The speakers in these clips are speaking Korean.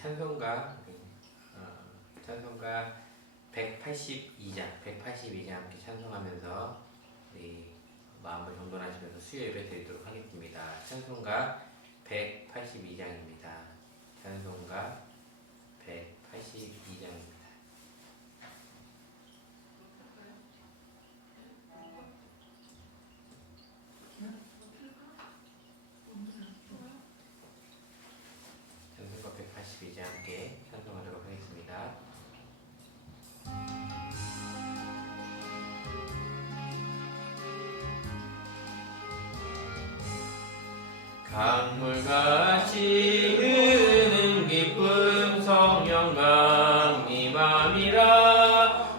찬송가 182장 함께 찬송하면서 우리 마음을 정돈하시면서 수요 예배 드리도록 하겠습니다. 찬송가 182장입니다. 찬송가 182장입니다. 찬송가 182장 함께 찬송하도록 하겠습니다. 강물같이 흐르는 기쁨 성령 강림함이라.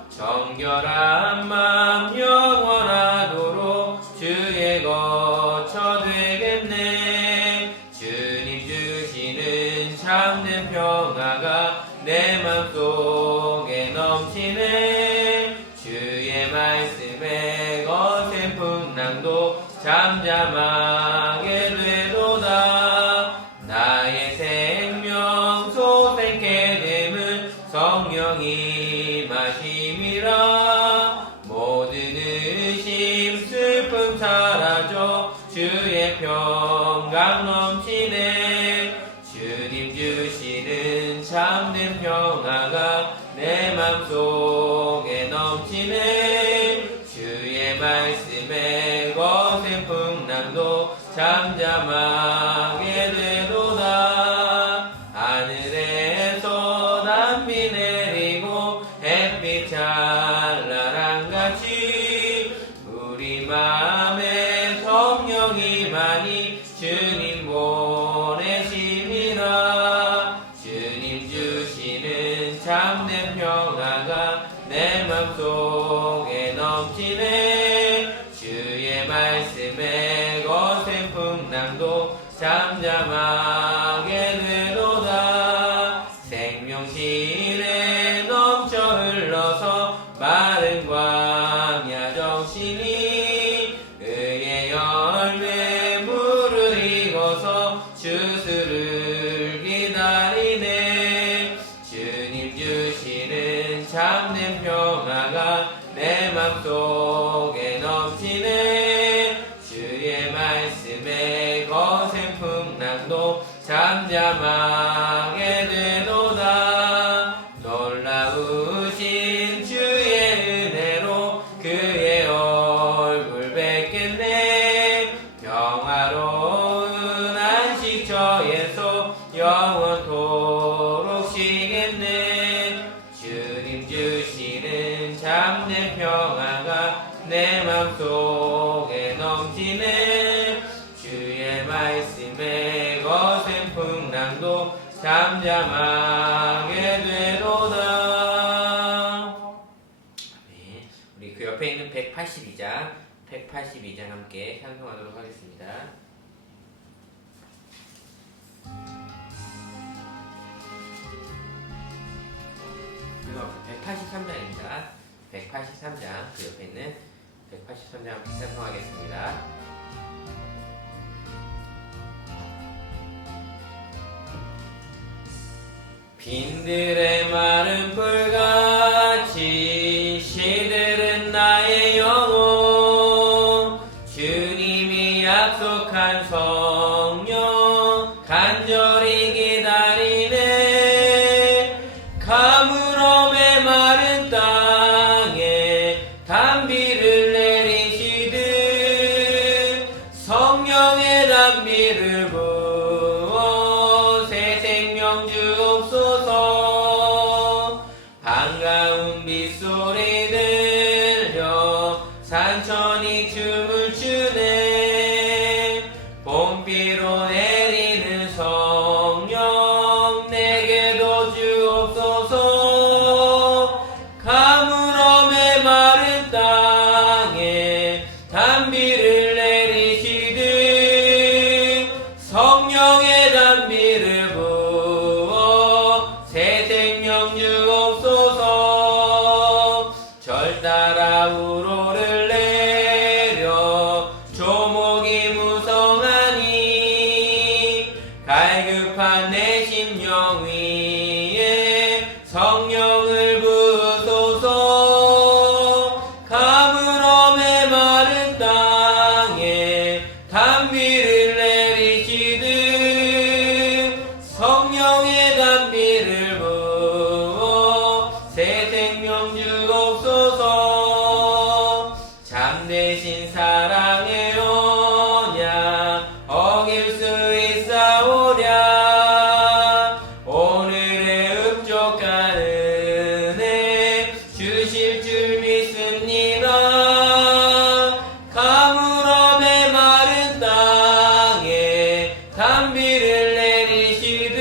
정결한 맘 영원하도록 주의 거처 되겠네. 주님 주시는 참된 평화가 내 맘속에 넘치네. 주의 말씀에 거센 풍랑도 잠잠하게 되도다. 나의 생명 소생케 됨은 성령이 마심이라. 모든 의심 슬픔 사라져 주의 평강 넘치네. 주님 주시는 참된 평화가 내 맘속에 넘치네. 주의 말씀에 거센 풍랑도 잠잠하게 되도다. 하늘에서 단비 내리고 햇빛 찬란한같이 우리 맘에 성령이 많이 주님 보내심이라. 주님 주시는 참된 평화가 내 맘속에 넘치네. 주의 말씀에 거센 풍랑도 잠잠하게 되도다. 생명실에 넘쳐 흘러서 마른 광야 정신이 의의 열매 물을 익어서 주스를 기다리네. 주님 주시는 참된 평화가 내 맘속에 넘치네. 주의 말씀에 거센 풍랑도 잠잠하게 되도다. 놀라우신 주의 은혜로 그의 얼굴 뵙겠네. 평화로운 안식처에서 영원토록 쉬겠네. 주님 주시는 참된 평화가 내 맘속에 넘치네. 주의 말씀에 거센 풍랑도 잠잠하게 되도다. 네, 우리 그 옆에 있는 182장 함께 찬송하도록 하겠습니다. 그리고 183장입니다. 183장 그 옆에 있는 183장 함께 찬송하겠습니다. 빈들의 마른 풀같이 시들은 나의 영혼. 주님이 약속한 성령 간절히 기다리네. 가물어 메마른 땅에 단비를 내리시듯 성령의 단비를 부어 새 생명 주옵소서. 반가운 빗소리 들려 산천이 춤을 추네. 봄비로 내리는 성령 내게도 주옵소서. 가물어 메마른 땅에 단비를 내리시듯 성령의 단비를 부어 새 생명 주옵소서. 절 따라 우로를 내려 조 대신 사랑해 오냐 어길 수 있사오랴 오늘의 흡족한 은혜 주실 줄 믿습니다. 가물어 메마른 땅에 단비를 내리시듯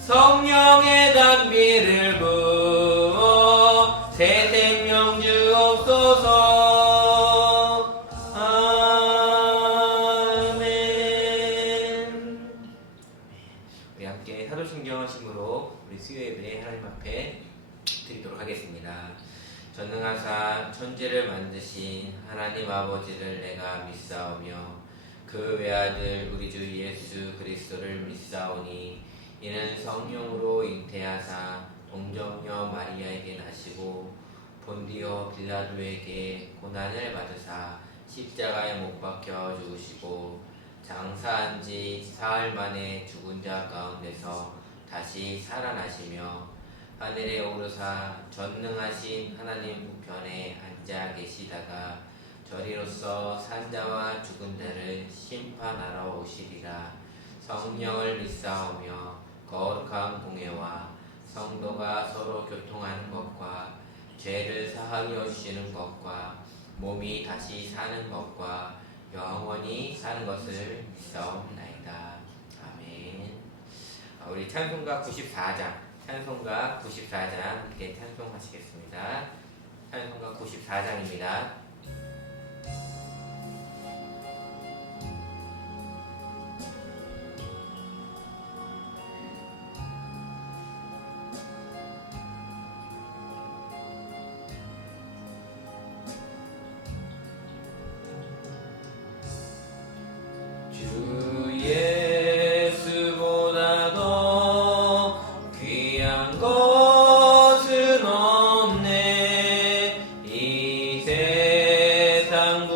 성령의 단비를 부어 새 생명 주옵소서. 아멘. 우리 함께 사도신경 하심으로 우리 수요 예배 하나님 앞에 드리도록 하겠습니다. 전능하사 천지를 만드신 하나님 아버지를 내가 믿사오며 그 외아들 우리 주 예수 그리스도를 믿사오니 이는 성령으로 잉태하사 동정녀 마리아에게 나시고 본디오 빌라도에게 고난을 받으사 십자가에 못 박혀 죽으시고 장사한 지 사흘 만에 죽은 자 가운데서 다시 살아나시며 하늘에 오르사 전능하신 하나님 우편에 앉아 계시다가 저리로서 산자와 죽은 자를 심판하러 오시리라. 성령을 믿사오며 거룩한 공예와 성도가 서로 교통하는 것과 죄를 사하여 주시는 것과 몸이 다시 사는 것과 영원히 사는 것을 믿사옵나이다. 아멘. 우리 찬송가 94장 함께 찬송하시겠습니다. 찬송가 94장입니다. 것은 없네 이 세상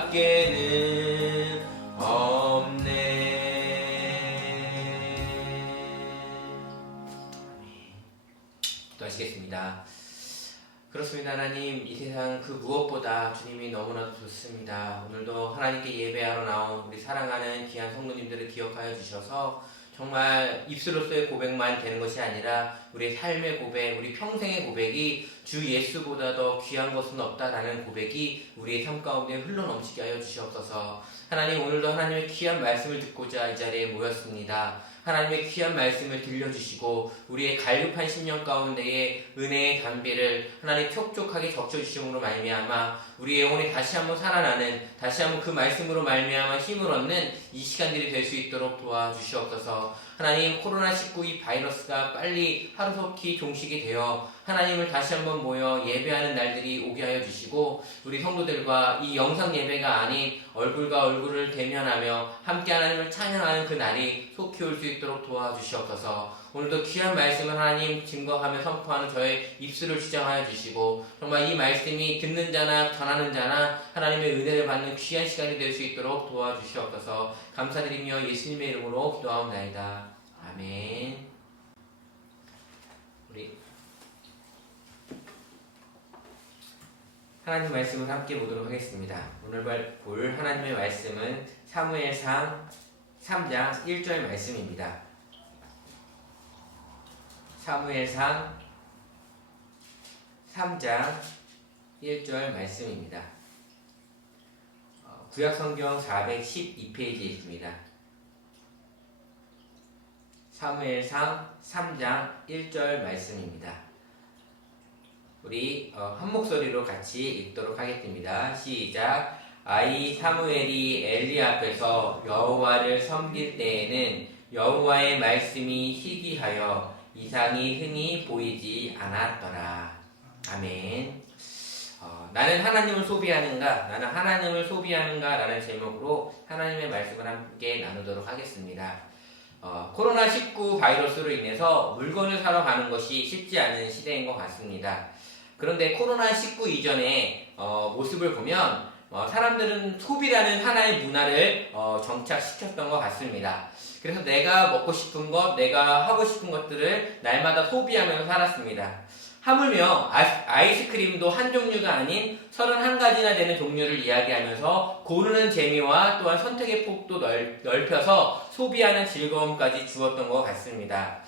밖에는 없네. 기도하시겠습니다. 그렇습니다. 하나님, 이 세상 그 무엇보다 주님이 너무나도 좋습니다. 오늘도 하나님께 예배하러 나온 우리 사랑하는 귀한 성도님들을 기억하여 주셔서 정말 입술로서의 고백만 되는 것이 아니라 우리의 삶의 고백, 우리 평생의 고백이 주 예수보다 더 귀한 것은 없다라는 고백이 우리의 삶 가운데 흘러넘치게 하여 주시옵소서. 하나님, 오늘도 하나님의 귀한 말씀을 듣고자 이 자리에 모였습니다. 하나님의 귀한 말씀을 들려주시고 우리의 갈급한 심령 가운데에 은혜의 담비를 하나님 촉촉하게 적셔주심으로 말미암아 우리의 영혼이 다시 한번 살아나는, 다시 한번 그 말씀으로 말미암아 힘을 얻는 이 시간들이 될 수 있도록 도와주시옵소서. 하나님, 코로나19 이 바이러스가 빨리 하루속히 종식이 되어 하나님을 다시 한번 모여 예배하는 날들이 오게 하여 주시고 우리 성도들과 이 영상 예배가 아닌 얼굴과 얼굴을 대면하며 함께 하나님을 찬양하는 그 날이 속히 올 수 있도록 도와주시옵소서. 오늘도 귀한 말씀을 하나님 증거하며 선포하는 저의 입술을 주장하여 주시고 정말 이 말씀이 듣는 자나 전하는 자나 하나님의 은혜를 받는 귀한 시간이 될 수 있도록 도와주시옵소서. 감사드리며 예수님의 이름으로 기도하옵나이다. 아멘. 우리 하나님 말씀을 함께 보도록 하겠습니다. 오늘 볼 하나님의 말씀은 사무엘상 3장 1절 말씀입니다. 사무엘상 3장 1절 말씀입니다. 구약성경 412페이지에 있습니다. 사무엘상 3장 1절 말씀입니다. 우리 한 목소리로 같이 읽도록 하겠습니다. 시작. 아이 사무엘이 엘리 앞에서 여호와를 섬길 때에는 여호와의 말씀이 희귀하여 이상이 흔히 보이지 않았더라. 아멘. 나는 하나님을 소비하는가? 나는 하나님을 소비하는가? 라는 제목으로 하나님의 말씀을 함께 나누도록 하겠습니다. 코로나19 바이러스로 인해서 물건을 사러 가는 것이 쉽지 않은 시대인 것 같습니다. 그런데 코로나19 이전의 모습을 보면 사람들은 소비라는 하나의 문화를 정착시켰던 것 같습니다. 그래서 내가 먹고 싶은 것, 내가 하고 싶은 것들을 날마다 소비하면서 살았습니다. 하물며 아이스크림도 한 종류가 아닌 31가지나 되는 종류를 이야기하면서 고르는 재미와 또한 선택의 폭도 넓혀서 소비하는 즐거움까지 주었던 것 같습니다.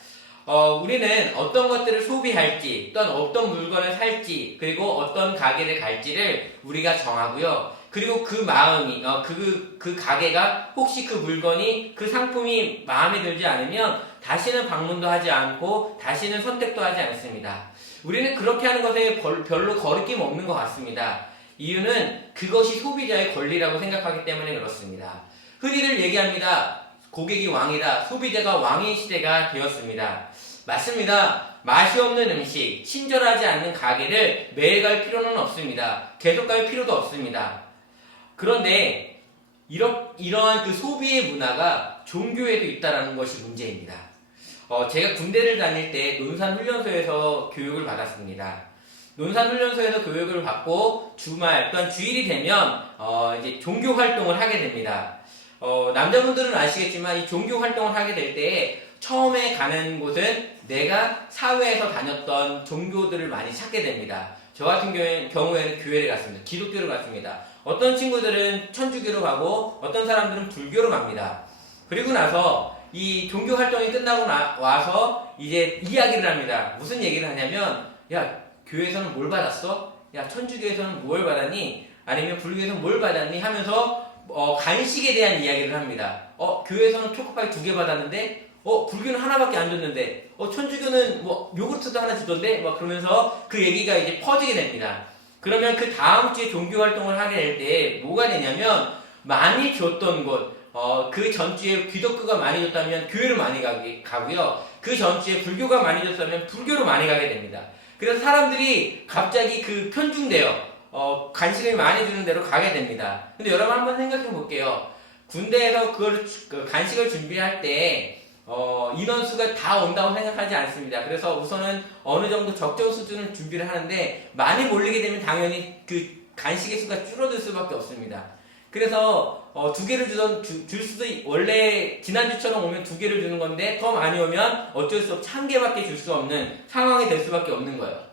우리는 어떤 것들을 소비할지, 또한 어떤 물건을 살지, 그리고 어떤 가게를 갈지를 우리가 정하고요. 그리고 그 마음이, 그 가게가 혹시 그 물건이, 그 상품이 마음에 들지 않으면 다시는 방문도 하지 않고 다시는 선택도 하지 않습니다. 우리는 그렇게 하는 것에 별로 거리낌 없는 것 같습니다. 이유는 그것이 소비자의 권리라고 생각하기 때문에 그렇습니다. 흔히들 얘기합니다. 고객이 왕이다. 소비자가 왕인 시대가 되었습니다. 맞습니다. 맛이 없는 음식, 친절하지 않는 가게를 매일 갈 필요는 없습니다. 계속 갈 필요도 없습니다. 그런데 이러한 그 소비의 문화가 종교에도 있다는 것이 문제입니다. 제가 군대를 다닐 때 논산훈련소에서 교육을 받았습니다. 논산훈련소에서 교육을 받고 주말 또한 주일이 되면 이제 종교 활동을 하게 됩니다. 남자분들은 아시겠지만 이 종교 활동을 하게 될 때 처음에 가는 곳은 내가 사회에서 다녔던 종교들을 많이 찾게 됩니다. 저 같은 경우에는 교회를 갔습니다. 기독교를 갔습니다. 어떤 친구들은 천주교로 가고 어떤 사람들은 불교로 갑니다. 그리고 나서 이 종교 활동이 끝나고 와서 이제 이야기를 합니다. 무슨 얘기를 하냐면, 야, 교회에서는 뭘 받았어? 야, 천주교에서는 뭘 받았니? 아니면 불교에서는 뭘 받았니? 하면서 간식에 대한 이야기를 합니다. 교회에서는 초코파이 2개 받았는데, 불교는 하나밖에 안 줬는데, 천주교는 뭐 요구르트도 하나 주던데, 막 그러면서 그 얘기가 이제 퍼지게 됩니다. 그러면 그 다음 주에 종교 활동을 하게 될 때 뭐가 되냐면, 많이 줬던 곳, 그 전주에 기독교가 많이 줬다면 교회를 많이 가고요. 그 전주에 불교가 많이 줬다면 불교로 많이 가게 됩니다. 그래서 사람들이 갑자기 그 편중되어 간식을 많이 주는 데로 가게 됩니다. 근데 여러분 한번 생각해 볼게요. 군대에서 그 간식을 준비할 때 인원수가 다 온다고 생각하지 않습니다. 그래서 우선은 어느 정도 적정 수준을 준비를 하는데 많이 몰리게 되면 당연히 그 간식의 수가 줄어들 수밖에 없습니다. 그래서 2개를 줄 수도 원래 지난주처럼 오면 2개를 주는 건데 더 많이 오면 어쩔 수 없이 1개밖에 줄 수 없는 상황이 될 수밖에 없는 거예요.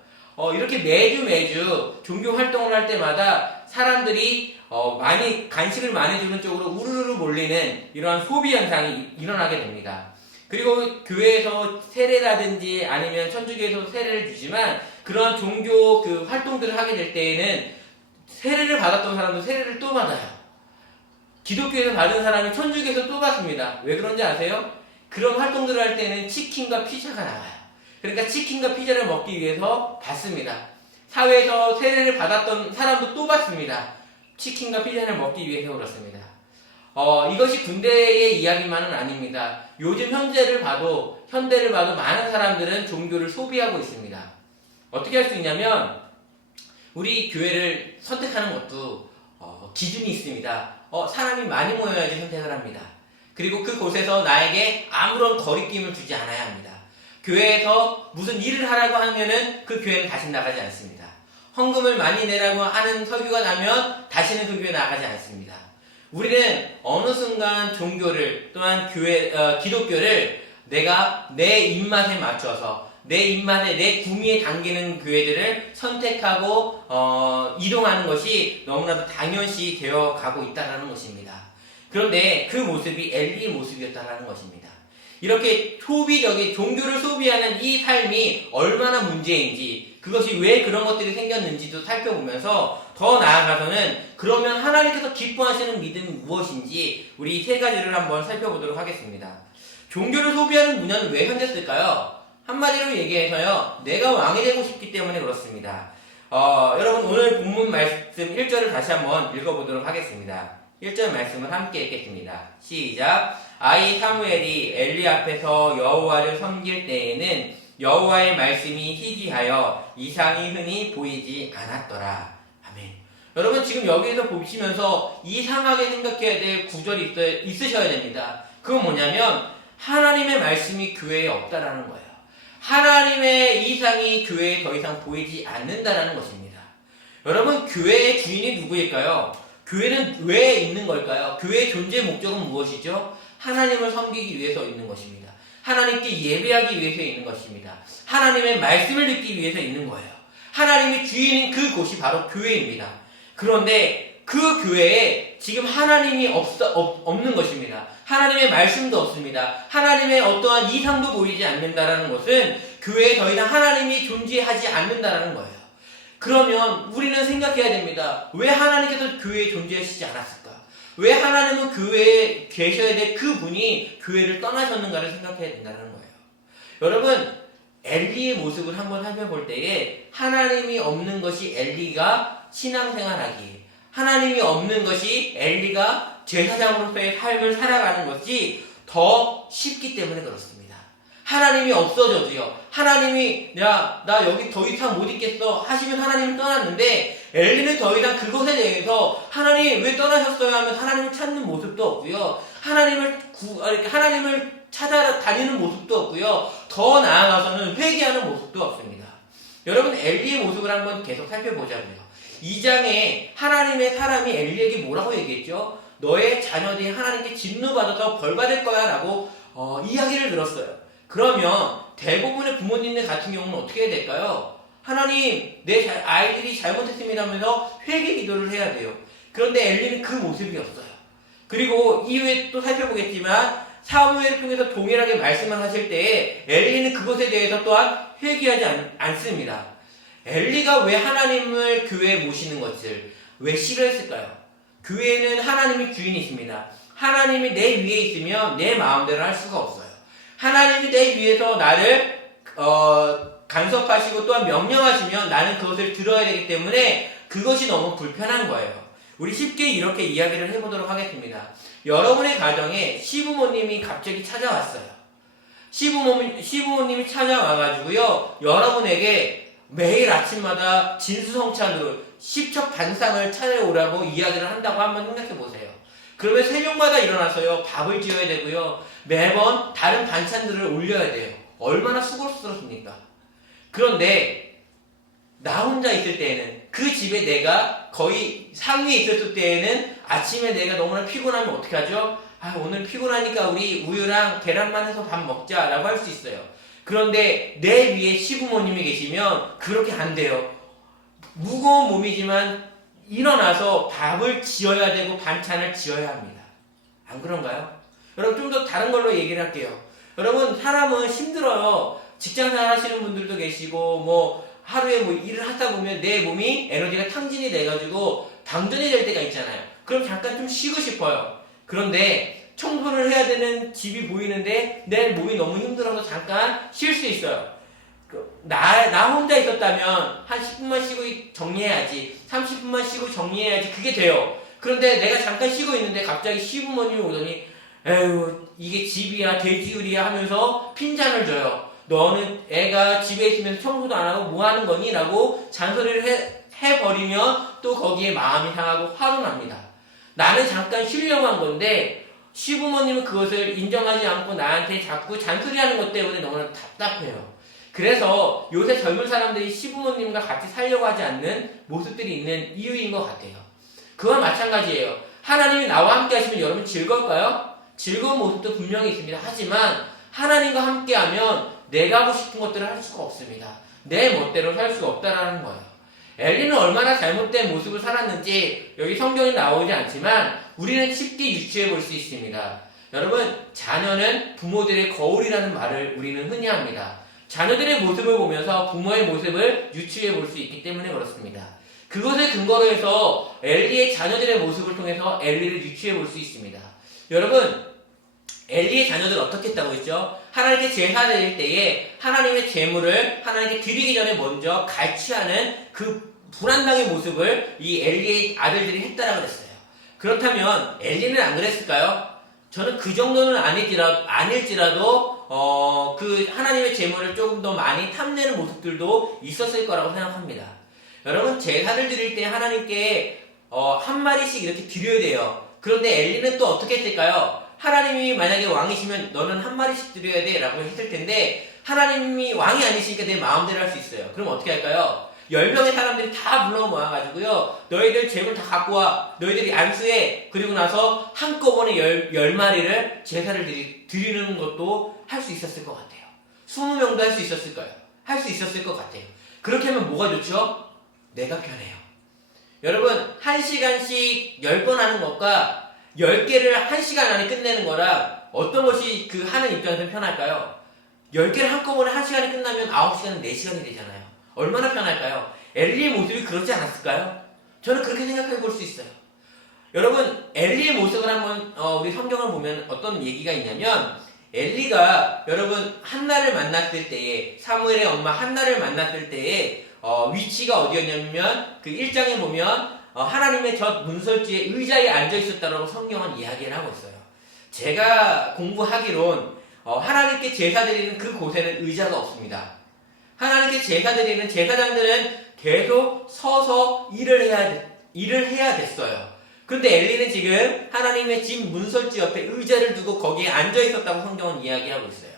이렇게 매주 종교 활동을 할 때마다 사람들이 많이 간식을 많이 주는 쪽으로 우르르 몰리는 이러한 소비 현상이 일어나게 됩니다. 그리고 교회에서 세례라든지 아니면 천주교에서 세례를 주지만 그런 종교 그 활동들을 하게 될 때에는 세례를 받았던 사람도 세례를 또 받아요. 기독교에서 받은 사람이 천주교에서 또 받습니다. 왜 그런지 아세요? 그런 활동들을 할 때는 치킨과 피자가 나와요. 그러니까 치킨과 피자를 먹기 위해서 받습니다. 사회에서 세례를 받았던 사람도 또 받습니다. 치킨과 피자를 먹기 위해서 그렇습니다. 이것이 군대의 이야기만은 아닙니다. 요즘 현대를 봐도 많은 사람들은 종교를 소비하고 있습니다. 어떻게 할 수 있냐면 우리 교회를 선택하는 것도 기준이 있습니다. 사람이 많이 모여야지 선택을 합니다. 그리고 그곳에서 나에게 아무런 거리낌을 주지 않아야 합니다. 교회에서 무슨 일을 하라고 하면은 그 교회는 다시 나가지 않습니다. 헌금을 많이 내라고 하는 설교가 나면 다시는 그 교회 나가지 않습니다. 우리는 어느 순간 종교를 또한 기독교를 내가 내 입맛에 맞춰서 내 입맛에 내 구미에 당기는 교회들을 선택하고 이동하는 것이 너무나도 당연시 되어 가고 있다는 것입니다. 그런데 그 모습이 엘리의 모습이었다는 것입니다. 이렇게 소비적인 종교를 소비하는 이 삶이 얼마나 문제인지 그것이 왜 그런 것들이 생겼는지도 살펴보면서 더 나아가서는 그러면 하나님께서 기뻐하시는 믿음이 무엇인지 우리 3가지를 한번 살펴보도록 하겠습니다. 종교를 소비하는 문화는 왜 생겼을까요? 한마디로 얘기해서요, 내가 왕이 되고 싶기 때문에 그렇습니다. 여러분 오늘 본문 말씀 1절을 다시 한번 읽어보도록 하겠습니다. 1절 말씀을 함께 읽겠습니다. 시작. 아이 사무엘이 엘리 앞에서 여호와를 섬길 때에는 여호와의 말씀이 희귀하여 이상이 흔히 보이지 않았더라. 아멘. 여러분 지금 여기에서 보시면서 이상하게 생각해야 될 구절이 있으셔야 됩니다. 그건 뭐냐면 하나님의 말씀이 교회에 없다라는 거예요. 하나님의 이상이 교회에 더 이상 보이지 않는다라는 것입니다. 여러분 교회의 주인이 누구일까요? 교회는 왜 있는 걸까요? 교회의 존재 목적은 무엇이죠? 하나님을 섬기기 위해서 있는 것입니다. 하나님께 예배하기 위해서 있는 것입니다. 하나님의 말씀을 듣기 위해서 있는 거예요. 하나님의 주인인 그곳이 바로 교회입니다. 그런데 그 교회에 지금 하나님이 없는 것입니다. 하나님의 말씀도 없습니다. 하나님의 어떠한 이상도 보이지 않는다라는 것은 교회에 더 이상 하나님이 존재하지 않는다라는 거예요. 그러면 우리는 생각해야 됩니다. 왜 하나님께서 교회에 존재하시지 않았을까? 왜 하나님은 교회에 계셔야 될 그분이 교회를 떠나셨는가를 생각해야 된다는 거예요. 여러분 엘리의 모습을 한번 살펴볼 때에 하나님이 없는 것이 엘리가 신앙생활하기에 하나님이 없는 것이 엘리가 제사장으로서의 삶을 살아가는 것이 더 쉽기 때문에 그렇습니다. 하나님이 없어져도요. 하나님이 나 여기 더 이상 못 있겠어 하시면 하나님은 떠났는데 엘리는 더 이상 그것에 대해서 하나님 왜 떠나셨어요 하면 하나님을 찾는 모습도 없고요. 하나님을 찾아다니는 모습도 없고요. 더 나아가서는 회개하는 모습도 없습니다. 여러분 엘리의 모습을 한번 계속 살펴보자고요. 2장에 하나님의 사람이 엘리에게 뭐라고 얘기했죠? 너의 자녀들이 하나님께 진노받아서 벌받을 거야 라고 이야기를 들었어요. 그러면 대부분의 부모님들 같은 경우는 어떻게 해야 될까요? 하나님 내 아이들이 잘못했습니다 하면서 회개 기도를 해야 돼요. 그런데 엘리는 그 모습이었어요. 그리고 이후에 또 살펴보겠지만 사무엘을 통해서 동일하게 말씀을 하실 때에 엘리는 그것에 대해서 또한 회개하지 않습니다. 엘리가 왜 하나님을 교회에 모시는 것을 왜 싫어했을까요? 교회에는 하나님이 주인이십니다. 하나님이 내 위에 있으면 내 마음대로 할 수가 없어요. 하나님이 내 위에서 나를 간섭하시고 또한 명령하시면 나는 그것을 들어야 되기 때문에 그것이 너무 불편한 거예요. 우리 쉽게 이렇게 이야기를 해보도록 하겠습니다. 여러분의 가정에 시부모님이 갑자기 찾아왔어요. 시부모님이 찾아와가지고요, 여러분에게 매일 아침마다 진수성찬으로 십첩반상을 차려오라고 이야기를 한다고 한번 생각해보세요. 그러면 새벽마다 일어나서요, 밥을 지어야 되고요, 매번 다른 반찬들을 올려야 돼요. 얼마나 수고스럽습니까? 그런데 나 혼자 있을 때에는 그 집에 내가 거의 상위에 있었을 때에는 아침에 내가 너무나 피곤하면 어떻게 하죠? 아, 오늘 피곤하니까 우리 우유랑 계란만 해서 밥 먹자라고 할 수 있어요. 그런데 내 위에 시부모님이 계시면 그렇게 안 돼요. 무거운 몸이지만 일어나서 밥을 지어야 되고 반찬을 지어야 합니다. 안 그런가요? 여러분 좀 더 다른 걸로 얘기를 할게요. 여러분 사람은 힘들어요. 직장생활 하시는 분들도 계시고 뭐 하루에 뭐 일을 하다 보면 내 몸이 에너지가 탕진이 돼가지고 방전이 될 때가 있잖아요. 그럼 잠깐 좀 쉬고 싶어요. 그런데 청소를 해야 되는 집이 보이는데 내 몸이 너무 힘들어서 잠깐 쉴 수 있어요. 나 혼자 있었다면 한 10분만 쉬고 정리해야지, 30분만 쉬고 정리해야지, 그게 돼요. 그런데 내가 잠깐 쉬고 있는데 갑자기 시부모님이 오더니 에휴 이게 집이야 돼지우리야 하면서 핀잔을 줘요. 너는 애가 집에 있으면서 청소도 안 하고 뭐 하는 거니? 라고 잔소리를 해버리면 또 거기에 마음이 상하고 화도 납니다. 나는 잠깐 쉬려고 한 건데 시부모님은 그것을 인정하지 않고 나한테 자꾸 잔소리하는 것 때문에 너무나 답답해요. 그래서 요새 젊은 사람들이 시부모님과 같이 살려고 하지 않는 모습들이 있는 이유인 것 같아요. 그와 마찬가지예요. 하나님이 나와 함께 하시면 여러분 즐거울까요? 즐거운 모습도 분명히 있습니다. 하지만 하나님과 함께하면 내가 하고 싶은 것들을 할 수가 없습니다. 내 멋대로 살 수가 없다라는 거예요. 엘리는 얼마나 잘못된 모습을 살았는지 여기 성경에 나오지 않지만 우리는 쉽게 유추해 볼 수 있습니다. 여러분, 자녀는 부모들의 거울이라는 말을 우리는 흔히 합니다. 자녀들의 모습을 보면서 부모의 모습을 유추해 볼 수 있기 때문에 그렇습니다. 그것을 근거로 해서 엘리의 자녀들의 모습을 통해서 엘리를 유추해 볼 수 있습니다. 여러분, 엘리의 자녀들 어떻게 했다고 했죠? 하나님께 제사 드릴 때에 하나님의 제물을 하나님께 드리기 전에 먼저 갈취하는 그 불안당의 모습을 이 엘리의 아들들이 했다라고 그랬어요. 그렇다면 엘리는 안 그랬을까요? 저는 그 정도는 아닐지라도 그 하나님의 제물을 조금 더 많이 탐내는 모습들도 있었을 거라고 생각합니다. 여러분, 제사를 드릴 때 하나님께 한 마리씩 이렇게 드려야 돼요. 그런데 엘리는 또 어떻게 했을까요? 하나님이 만약에 왕이시면 너는 한 마리씩 드려야 돼 라고 했을 텐데 하나님이 왕이 아니시니까 내 마음대로 할 수 있어요. 그럼 어떻게 할까요? 10명의 사람들이 다 불러 모아가지고요, 너희들 제물 다 갖고 와, 너희들이 안수해. 그리고 나서 한꺼번에 10마리를 제사를 드리는 것도 할 수 있었을 것 같아요. 20명도 할 수 있었을 거예요. 할 수 있었을 것 같아요. 그렇게 하면 뭐가 좋죠? 내가 편해요. 여러분, 1시간씩 10번 하는 것과 10개를 1시간 안에 끝내는 거랑 어떤 것이 그 하는 입장에서 편할까요? 10개를 한꺼번에 1시간에 끝나면 9시간은 4시간이 되잖아요. 얼마나 편할까요? 엘리의 모습이 그렇지 않았을까요? 저는 그렇게 생각해 볼 수 있어요. 여러분, 엘리의 모습을 한번 우리 성경을 보면 어떤 얘기가 있냐면 엘리가 여러분 한나를 만났을 때에, 사무엘의 엄마 한나를 만났을 때에 위치가 어디였냐면 그 1장에 보면 하나님의 저 문설주에 의자에 앉아 있었다라고 성경은 이야기를 하고 있어요. 제가 공부하기론 하나님께 제사 드리는 그 곳에는 의자가 없습니다. 하나님께 제사 드리는 제사장들은 계속 서서 일을 해야 됐어요. 그런데 엘리는 지금 하나님의 집 문설주 옆에 의자를 두고 거기에 앉아 있었다고 성경은 이야기하고 있어요.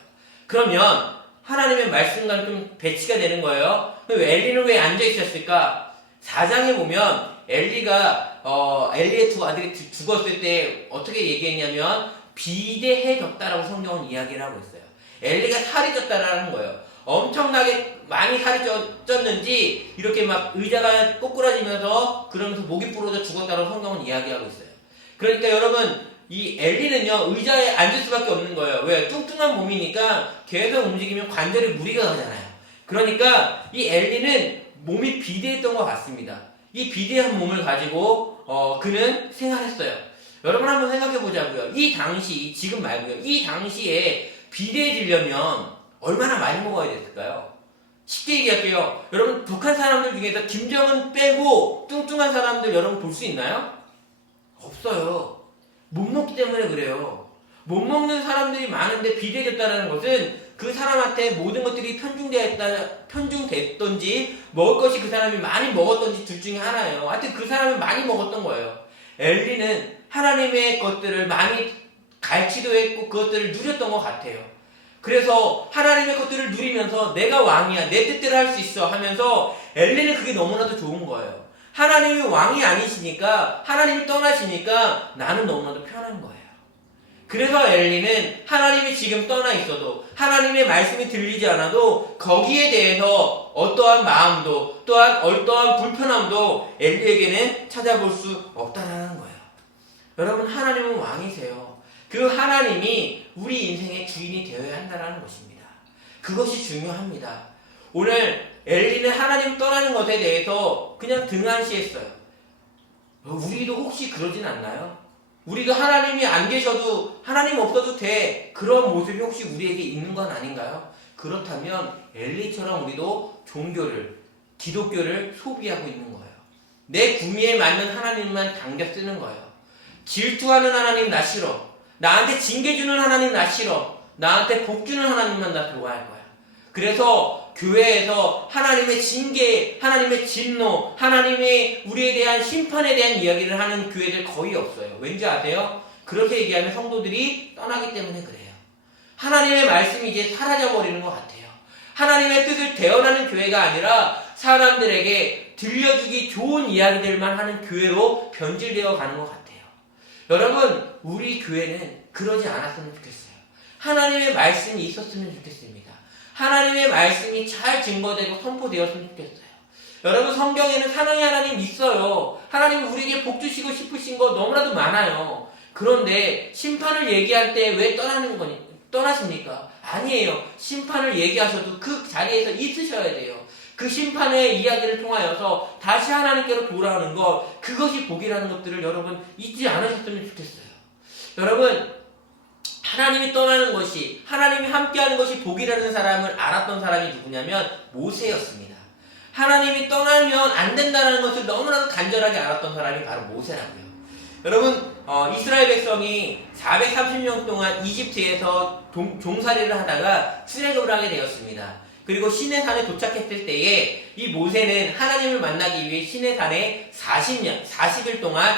그러면 하나님의 말씀과는 좀 배치가 되는 거예요. 그럼 엘리는 왜 앉아 있었을까? 4장에 보면 엘리가 엘리의 두 아들이 죽었을 때 어떻게 얘기했냐면 비대해졌다라고 성경은 이야기를 하고 있어요. 엘리가 살이 쪘다라는 거예요. 엄청나게 많이 살이 쪘는지 이렇게 막 의자가 꼬꾸라지면서 그러면서 목이 부러져 죽었다라고 성경은 이야기하고 있어요. 그러니까 여러분, 이 엘리는요 의자에 앉을 수밖에 없는 거예요. 왜? 뚱뚱한 몸이니까 계속 움직이면 관절에 무리가 가잖아요. 그러니까 이 엘리는 몸이 비대했던 것 같습니다. 이 비대한 몸을 가지고 그는 생활했어요. 여러분 한번 생각해 보자고요. 이 당시, 지금 말고요, 이 당시에 비대해지려면 얼마나 많이 먹어야 됐을까요? 쉽게 얘기할게요. 여러분, 북한 사람들 중에서 김정은 빼고 뚱뚱한 사람들 여러분 볼 수 있나요? 없어요. 못 먹기 때문에 그래요. 못 먹는 사람들이 많은데 비대해졌다는 것은 그 사람한테 모든 것들이 편중됐던지 먹을 것이 그 사람이 많이 먹었던지 둘 중에 하나예요. 하여튼 그 사람이 많이 먹었던 거예요. 엘리는 하나님의 것들을 많이 갈취도 했고 그것들을 누렸던 것 같아요. 그래서 하나님의 것들을 누리면서 내가 왕이야, 내 뜻대로 할 수 있어 하면서 엘리는 그게 너무나도 좋은 거예요. 하나님이 왕이 아니시니까, 하나님이 떠나시니까 나는 너무나도 편한 거예요. 그래서 엘리는 하나님이 지금 떠나 있어도, 하나님의 말씀이 들리지 않아도 거기에 대해서 어떠한 마음도, 또한 어떠한 불편함도 엘리에게는 찾아볼 수 없다라는 거예요. 여러분, 하나님은 왕이세요. 그 하나님이 우리 인생의 주인이 되어야 한다는 것입니다. 그것이 중요합니다. 오늘 엘리는 하나님 떠나는 것에 대해서 그냥 등한시했어요. 우리도 혹시 그러진 않나요? 우리도 하나님이 안 계셔도, 하나님 없어도 돼, 그런 모습이 혹시 우리에게 있는 건 아닌가요? 그렇다면 엘리처럼 우리도 종교를, 기독교를 소비하고 있는 거예요. 내 구미에 맞는 하나님만 당겨 쓰는 거예요. 질투하는 하나님 나 싫어, 나한테 징계 주는 하나님 나 싫어, 나한테 복 주는 하나님만 나 좋아할 거야. 그래서 교회에서 하나님의 징계, 하나님의 진노, 하나님의 우리에 대한 심판에 대한 이야기를 하는 교회들 거의 없어요. 왠지 아세요? 그렇게 얘기하면 성도들이 떠나기 때문에 그래요. 하나님의 말씀이 이제 사라져버리는 것 같아요. 하나님의 뜻을 대언하는 교회가 아니라 사람들에게 들려주기 좋은 이야기들만 하는 교회로 변질되어 가는 것 같아요. 여러분, 우리 교회는 그러지 않았으면 좋겠어요. 하나님의 말씀이 있었으면 좋겠습니다. 하나님의 말씀이 잘 증거되고 선포되었으면 좋겠어요. 여러분, 성경에는 사랑의 하나님 있어요. 하나님이 우리에게 복 주시고 싶으신 거 너무나도 많아요. 그런데 심판을 얘기할 때 왜 떠나십니까? 아니에요. 심판을 얘기하셔도 그 자리에서 있으셔야 돼요. 그 심판의 이야기를 통하여서 다시 하나님께로 돌아오는 것, 그것이 복이라는 것들을 여러분 잊지 않으셨으면 좋겠어요. 여러분, 하나님이 떠나는 것이, 하나님이 함께하는 것이 복이라는 사람을 알았던 사람이 누구냐면 모세였습니다. 하나님이 떠나면 안 된다는 것을 너무나도 간절하게 알았던 사람이 바로 모세라고요. 여러분, 이스라엘 백성이 430년 동안 이집트에서 종살이를 하다가 출애굽을 하게 되었습니다. 그리고 시내산에 도착했을 때에 이 모세는 하나님을 만나기 위해 시내산에 40일 동안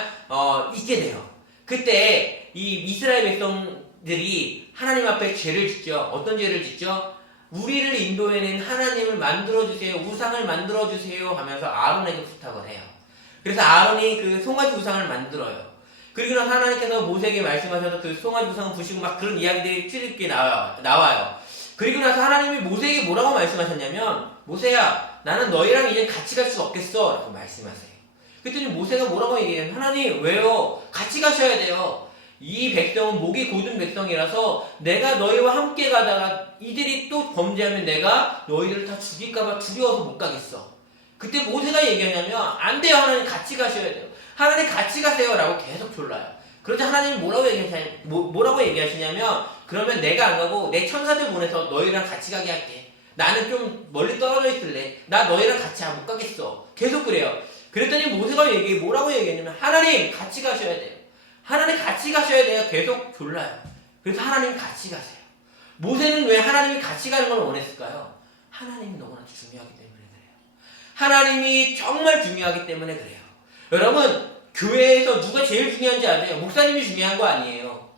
있게 돼요. 그때 이 이스라엘 백성들이 하나님 앞에 죄를 짓죠. 어떤 죄를 짓죠? 우리를 인도해낸 하나님을 만들어주세요, 우상을 만들어주세요 하면서 아론에게 부탁을 해요. 그래서 아론이 그 송아지 우상을 만들어요. 그리고 나서 하나님께서 모세에게 말씀하셔서 그 송아지 우상을 부시고 막 그런 이야기들이 출입기 나와요. 그리고 나서 하나님이 모세에게 뭐라고 말씀하셨냐면, 모세야, 나는 너희랑 이제 같이 갈 수가 없겠어 라고 말씀하세요. 그랬더니 모세가 뭐라고 얘기해요? 하나님, 왜요? 같이 가셔야 돼요. 이 백성은 목이 곧은 백성이라서 내가 너희와 함께 가다가 이들이 또 범죄하면 내가 너희들을 다 죽일까봐 두려워서 못 가겠어. 그때 모세가 얘기하냐면, 안 돼요, 하나님 같이 가셔야 돼요. 하나님 같이 가세요 라고 계속 졸라요. 그러자 하나님이 뭐라고 얘기하시냐면, 그러면 내가 안 가고 내 천사들 보내서 너희랑 같이 가게 할게. 나는 좀 멀리 떨어져 있을래. 나 너희랑 같이 못 가겠어. 계속 그래요. 그랬더니 모세가 뭐라고 얘기했냐면, 하나님 같이 가셔야 돼요. 하나님 같이 가셔야 돼요. 계속 졸라요. 그래서 하나님 같이 가세요. 모세는 왜 하나님이 같이 가는 걸 원했을까요? 하나님이 너무나 중요하기 때문에 그래요. 하나님이 정말 중요하기 때문에 그래요. 여러분, 교회에서 누가 제일 중요한지 아세요? 목사님이 중요한 거 아니에요.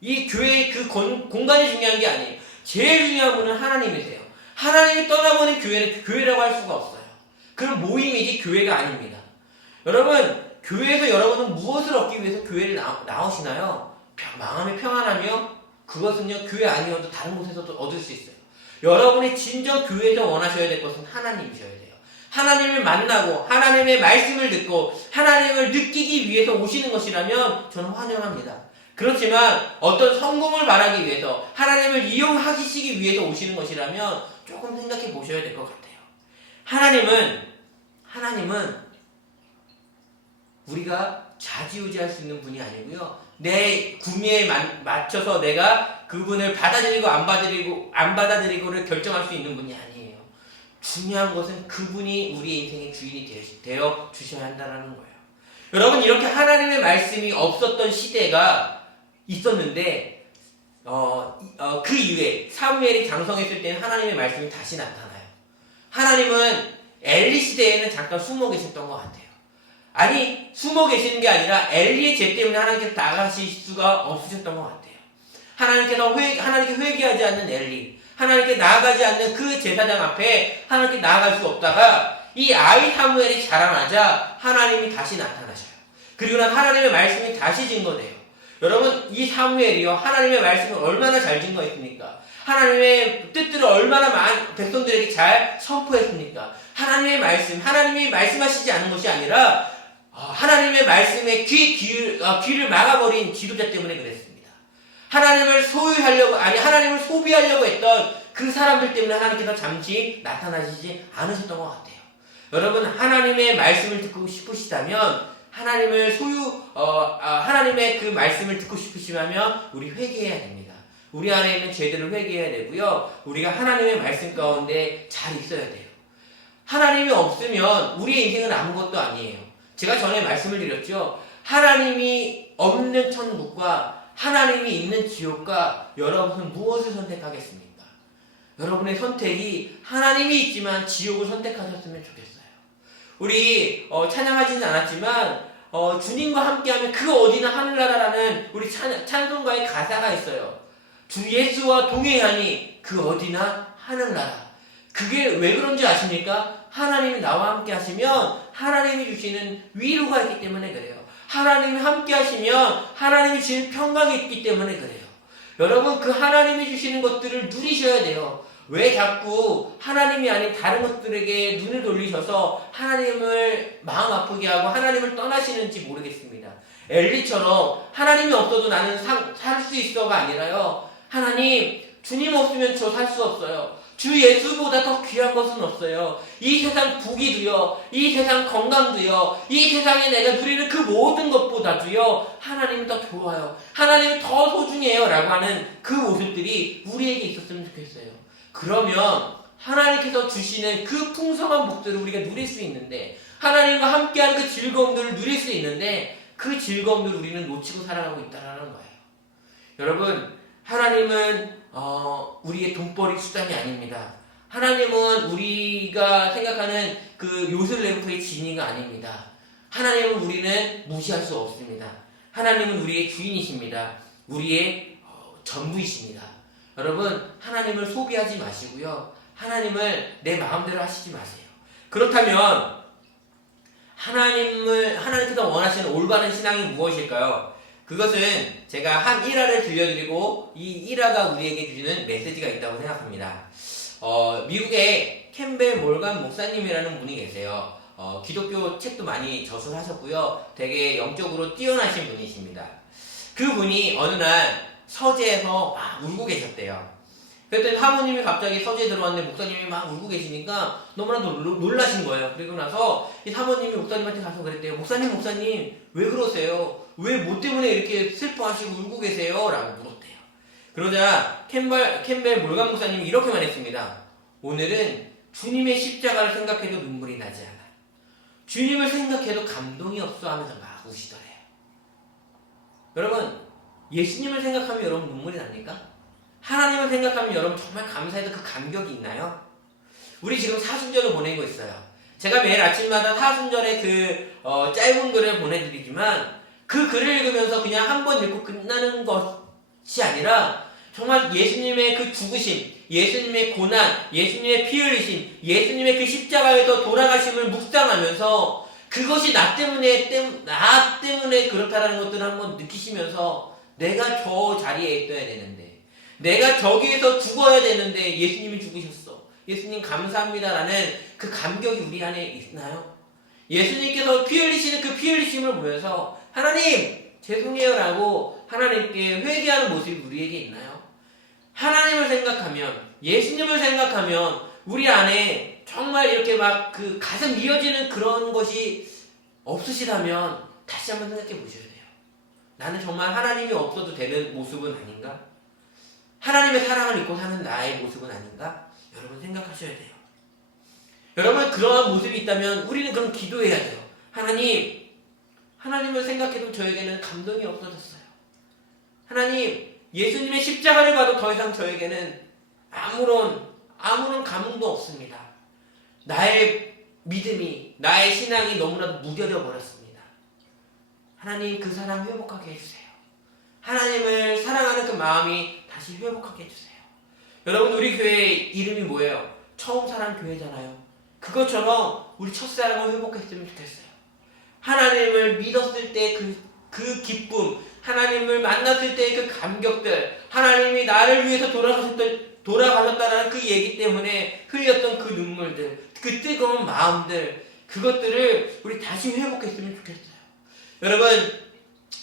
이 교회의 그 공간이 중요한 게 아니에요. 제일 중요한 분은 하나님이세요. 하나님이 떠나보낸 교회는 교회라고 할 수가 없어요. 그런 모임이지 교회가 아닙니다. 여러분, 교회에서 여러분은 무엇을 얻기 위해서 교회를 나오시나요? 마음이 평안하며, 그것은요, 교회 아니어도 다른 곳에서도 얻을 수 있어요. 여러분이 진정 교회에서 원하셔야 될 것은 하나님이셔야 돼요. 하나님을 만나고 하나님의 말씀을 듣고 하나님을 느끼기 위해서 오시는 것이라면 저는 환영합니다. 그렇지만 어떤 성공을 바라기 위해서, 하나님을 이용하시기 위해서 오시는 것이라면 조금 생각해 보셔야 될 것 같아요. 하나님은 우리가 좌지우지할 수 있는 분이 아니고요, 내 구미에 맞춰서 내가 그분을 받아들이고 안 받아들이고를 결정할 수 있는 분이 아니에요. 중요한 것은 그분이 우리의 인생의 주인이 되어 주셔야 한다는 거예요. 여러분, 이렇게 하나님의 말씀이 없었던 시대가 있었는데, 그 이후에 사무엘이 장성했을 때는 하나님의 말씀이 다시 나타나요. 하나님은 엘리 시대에는 잠깐 숨어 계셨던 것 같아요. 아니, 숨어 계시는 게 아니라 엘리의 죄 때문에 하나님께서 나가실 수가 없으셨던 것 같아요. 하나님께 회개하지 않는 엘리, 하나님께 나아가지 않는 그 제사장 앞에 하나님께 나아갈 수 없다가 이 아이 사무엘이 자라나자 하나님이 다시 나타나셔요. 그리고 난 하나님의 말씀이 다시 증거돼요. 여러분, 이 사무엘이요, 하나님의 말씀을 얼마나 잘 증거했습니까? 하나님의 뜻들을 얼마나 많은 백성들에게 잘 선포했습니까? 하나님의 말씀, 하나님이 말씀하시지 않은 것이 아니라 하나님의 말씀에 귀를 막아버린 지도자 때문에 그랬습니다. 하나님을 하나님을 소비하려고 했던 그 사람들 때문에 하나님께서 잠시 나타나시지 않으셨던 것 같아요. 여러분, 하나님의 말씀을 듣고 싶으시다면, 하나님의 그 말씀을 듣고 싶으시면 우리 회개해야 됩니다. 우리 안에 있는 죄들을 회개해야 되고요. 우리가 하나님의 말씀 가운데 잘 있어야 돼요. 하나님이 없으면 우리의 인생은 아무것도 아니에요. 제가 전에 말씀을 드렸죠. 하나님이 없는 천국과 하나님이 있는 지옥과 여러분은 무엇을 선택하겠습니까? 여러분의 선택이 하나님이 있지만 지옥을 선택하셨으면 좋겠어요. 우리 찬양하지는 않았지만 주님과 함께하면 그 어디나 하늘나라라는 우리 찬송가의 가사가 있어요. 주 예수와 동행하니 그 어디나 하늘나라. 그게 왜 그런지 아십니까? 하나님이 나와 함께 하시면 하나님이 주시는 위로가 있기 때문에 그래요. 하나님이 함께 하시면 하나님이 주시는 평강이 있기 때문에 그래요. 여러분, 그 하나님이 주시는 것들을 누리셔야 돼요. 왜 자꾸 하나님이 아닌 다른 것들에게 눈을 돌리셔서 하나님을 마음 아프게 하고 하나님을 떠나시는지 모르겠습니다. 엘리처럼 하나님이 없어도 나는 살 수 있어가 아니라요. 하나님, 주님 없으면 저 살 수 없어요. 주 예수보다 더 귀한 것은 없어요. 이 세상 부귀도요, 이 세상 건강도요, 이 세상에 내가 누리는 그 모든 것보다도요, 하나님이 더 좋아요. 하나님이 더 소중해요. 라고 하는 그 모습들이 우리에게 있었으면 좋겠어요. 그러면 하나님께서 주시는 그 풍성한 복들을 우리가 누릴 수 있는데, 하나님과 함께하는 그 즐거움들을 누릴 수 있는데, 그 즐거움들을 우리는 놓치고 살아가고 있다는 거예요. 여러분, 하나님은 우리의 돈벌이 수단이 아닙니다. 하나님은 우리가 생각하는 그 요술레부터의 진이가 아닙니다. 하나님은 우리는 무시할 수 없습니다. 하나님은 우리의 주인이십니다. 우리의 전부이십니다. 여러분, 하나님을 소비하지 마시고요. 하나님을 내 마음대로 하시지 마세요. 그렇다면 하나님께서 원하시는 올바른 신앙이 무엇일까요? 그것은 제가 한 일화를 들려드리고 이 일화가 우리에게 주시는 메시지가 있다고 생각합니다. 미국에 캠벨 몰간 목사님이라는 분이 계세요. 기독교 책도 많이 저술하셨고요. 되게 영적으로 뛰어나신 분이십니다. 그분이 어느 날 서재에서 막 울고 계셨대요. 그랬더니 사모님이 갑자기 서재에 들어왔는데 목사님이 막 울고 계시니까 너무나도 놀라신 거예요. 그리고 나서 이 사모님이 목사님한테 가서 그랬대요. 목사님 왜 그러세요? 왜 뭐 때문에 이렇게 슬퍼하시고 울고 계세요? 라고 물었대요. 그러자 캠벨 몰간 목사님이 이렇게 말했습니다. 오늘은 주님의 십자가를 생각해도 눈물이 나지 않아. 주님을 생각해도 감동이 없어 하면서 막 우시더래요. 여러분, 예수님을 생각하면 여러분 눈물이 납니까? 하나님을 생각하면 여러분 정말 감사해서 그 감격이 있나요? 우리 지금 사순절을 보내고 있어요. 제가 매일 아침마다 사순절에 짧은 글을 보내드리지만 그 글을 읽으면서 그냥 한 번 읽고 끝나는 것이 아니라 정말 예수님의 그 죽으심, 예수님의 고난, 예수님의 피 흘리심, 예수님의 그 십자가에서 돌아가심을 묵상하면서 그것이 나 때문에 그렇다라는 것들을 한번 느끼시면서 내가 저 자리에 있어야 되는데, 내가 저기에서 죽어야 되는데 예수님이 죽으셨어. 예수님 감사합니다라는 그 감격이 우리 안에 있나요? 예수님께서 피 흘리시는 그 피 흘리심을 보면서 하나님 죄송해요라고 하나님께 회개하는 모습이 우리에게 있나요? 하나님을 생각하면, 예수님을 생각하면 우리 안에 정말 이렇게 막 그 가슴 미어지는 그런 것이 없으시다면 다시 한번 생각해 보셔야 돼요. 나는 정말 하나님이 없어도 되는 모습은 아닌가? 하나님의 사랑을 잊고 사는 나의 모습은 아닌가? 여러분 생각하셔야 돼요. 여러분 그러한 모습이 있다면 우리는 그럼 기도해야 돼요. 하나님을 생각해도 저에게는 감동이 없어졌어요. 하나님, 예수님의 십자가를 봐도 더 이상 저에게는 아무런 감흥도 없습니다. 나의 믿음이, 나의 신앙이 너무나도 무뎌져 버렸습니다. 하나님 그 사랑 회복하게 해주세요. 하나님을 사랑하는 그 마음이 다시 회복하게 해주세요. 여러분 우리 교회 이름이 뭐예요? 처음 사랑 교회잖아요. 그것처럼 우리 첫사랑을 회복했으면 좋겠어요. 하나님을 믿었을 때 그 기쁨, 하나님을 만났을 때 그 감격들, 하나님이 나를 위해서 돌아가셨다는 그 얘기 때문에 흘렸던 그 눈물들, 그 뜨거운 마음들, 그것들을 우리 다시 회복했으면 좋겠어요. 여러분,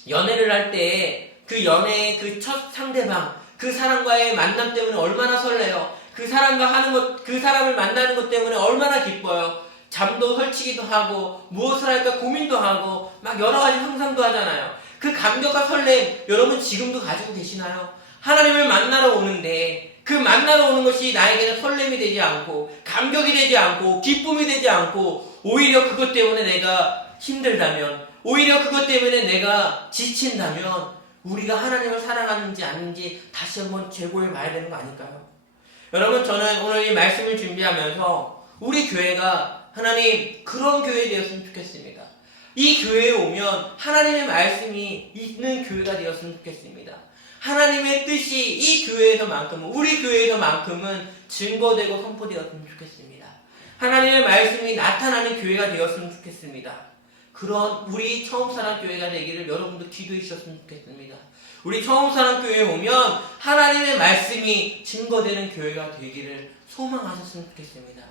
연애를 할 때 그 연애의 그 첫 상대방, 그 사람과의 만남 때문에 얼마나 설레요. 그 사람을 만나는 것 때문에 얼마나 기뻐요. 잠도 설치기도 하고 무엇을 할까 고민도 하고 막 여러 가지 상상도 하잖아요. 그 감격과 설렘 여러분 지금도 가지고 계시나요? 하나님을 만나러 오는데 그 만나러 오는 것이 나에게는 설렘이 되지 않고 감격이 되지 않고 기쁨이 되지 않고 오히려 그것 때문에 내가 힘들다면, 오히려 그것 때문에 내가 지친다면 우리가 하나님을 사랑하는지 아닌지 다시 한번 재고해 봐야 되는 거 아닐까요? 여러분, 저는 오늘 이 말씀을 준비하면서 우리 교회가 하나님 그런 교회 되었으면 좋겠습니다. 이 교회에 오면 하나님의 말씀이 있는 교회가 되었으면 좋겠습니다. 하나님의 뜻이 이 교회에서만큼은, 우리 교회에서만큼은 증거되고 선포되었으면 좋겠습니다. 하나님의 말씀이 나타나는 교회가 되었으면 좋겠습니다. 그런 우리 처음사랑교회가 되기를 여러분도 기도해 주셨으면 좋겠습니다. 우리 처음사랑교회에 오면 하나님의 말씀이 증거되는 교회가 되기를 소망하셨으면 좋겠습니다.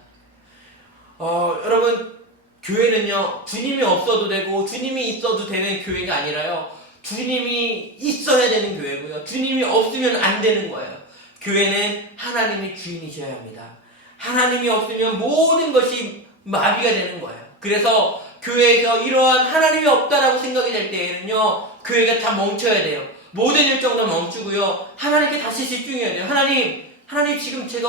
여러분, 교회는요, 주님이 없어도 되고 주님이 있어도 되는 교회가 아니라요, 주님이 있어야 되는 교회고요, 주님이 없으면 안 되는 거예요. 교회는 하나님이 주인이셔야 합니다. 하나님이 없으면 모든 것이 마비가 되는 거예요. 그래서 교회에서 이러한 하나님이 없다라고 생각이 될 때에는요, 교회가 다 멈춰야 돼요. 모든 일정도 멈추고요, 하나님께 다시 집중해야 돼요. 하나님 지금 제가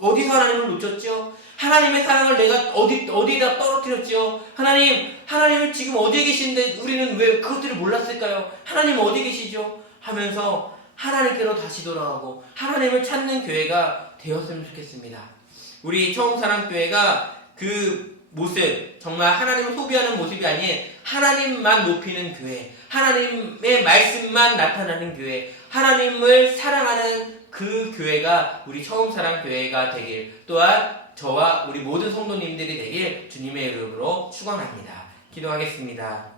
어디서 하나님을 놓쳤죠? 하나님의 사랑을 내가 어디다 떨어뜨렸죠? 하나님을 지금 어디에 계신데 우리는 왜 그것들을 몰랐을까요? 하나님 어디 계시죠? 하면서 하나님께로 다시 돌아가고 하나님을 찾는 교회가 되었으면 좋겠습니다. 우리 처음사랑교회가 그 모습, 정말 하나님을 소비하는 모습이 아닌 하나님만 높이는 교회, 하나님의 말씀만 나타나는 교회, 하나님을 사랑하는 그 교회가 우리 처음사랑교회가 되길, 또한 저와 우리 모든 성도님들이 되길 주님의 이름으로 축원합니다. 기도하겠습니다.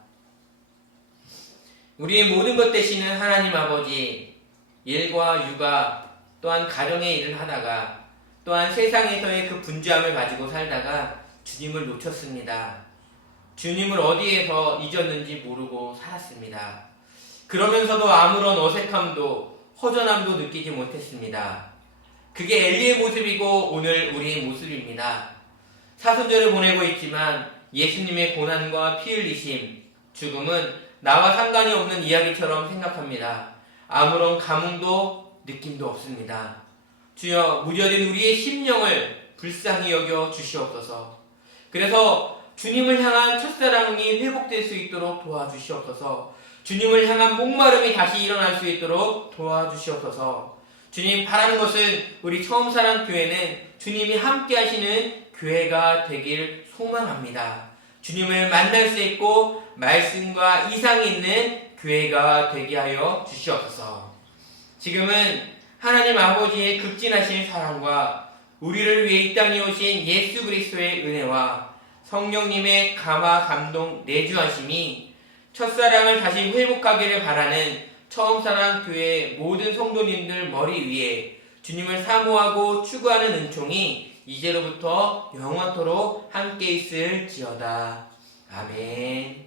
우리의 모든 것 되시는 하나님 아버지, 일과 육아 또한 가정의 일을 하다가 또한 세상에서의 그 분주함을 가지고 살다가 주님을 놓쳤습니다. 주님을 어디에서 잊었는지 모르고 살았습니다. 그러면서도 아무런 어색함도 허전함도 느끼지 못했습니다. 그게 엘리의 모습이고 오늘 우리의 모습입니다. 사순절을 보내고 있지만 예수님의 고난과 피 흘리심, 죽음은 나와 상관이 없는 이야기처럼 생각합니다. 아무런 감흥도 느낌도 없습니다. 주여, 무뎌진 우리의 심령을 불쌍히 여겨 주시옵소서. 그래서 주님을 향한 첫사랑이 회복될 수 있도록 도와주시옵소서. 주님을 향한 목마름이 다시 일어날 수 있도록 도와주시옵소서. 주님, 바라는 것은 우리 처음사랑교회는 주님이 함께 하시는 교회가 되길 소망합니다. 주님을 만날 수 있고 말씀과 이상이 있는 교회가 되게 하여 주시옵소서. 지금은 하나님 아버지의 극진하신 사랑과 우리를 위해 이 땅에 오신 예수 그리스도의 은혜와 성령님의 감화 감동 내주하심이 첫사랑을 다시 회복하기를 바라는 처음사랑교회 모든 성도님들 머리 위에 주님을 사모하고 추구하는 은총이 이제로부터 영원토록 함께 있을지어다. 아멘.